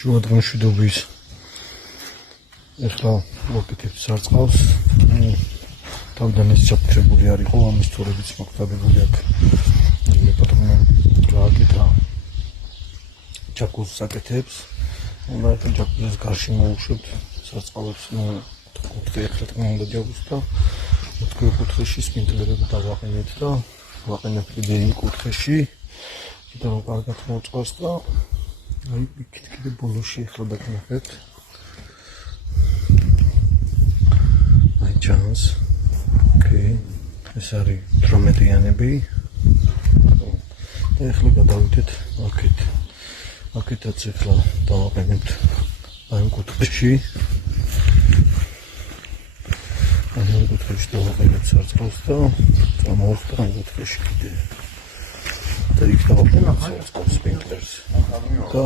შუადღემშვიდობის ეხლა ვაკეთებ სარწყავს. თავიდან ეს ჩაფიქრებული არ იყო, ამის თორებიც მოხდებული აქვს. მე პატრონმა გააკეთა ჯაკუზს აკეთებს. უნდა ახლა ჯაკუზის გარშემო მოვუშვებთ სარწყავებს, ოთხი ეხლა უნდა ჯაკუზს და ოთხი კუთხეში სპინტლერები დავაყენეთ და ვაყენებ კიდე იმ კუთხეში. კიდე რომ კარგად მოწყოს და აი იქით კიდე ბოლოში ეხლა დაგნახეთ. აი ჩანს. ოკეი. ეს არის 18-იანები. და ეხლა გადავიდეთ აქეთ. აქეთაც ეხლა დავაყენებთ აი იმ კუთხეში. აი იმ კუთხეში დავაყენებთ სარწყავს და წამოვხდა ამ კუთხეში კიდე. და იქ დავაყენებთ სარწყავს სპინტლერს. და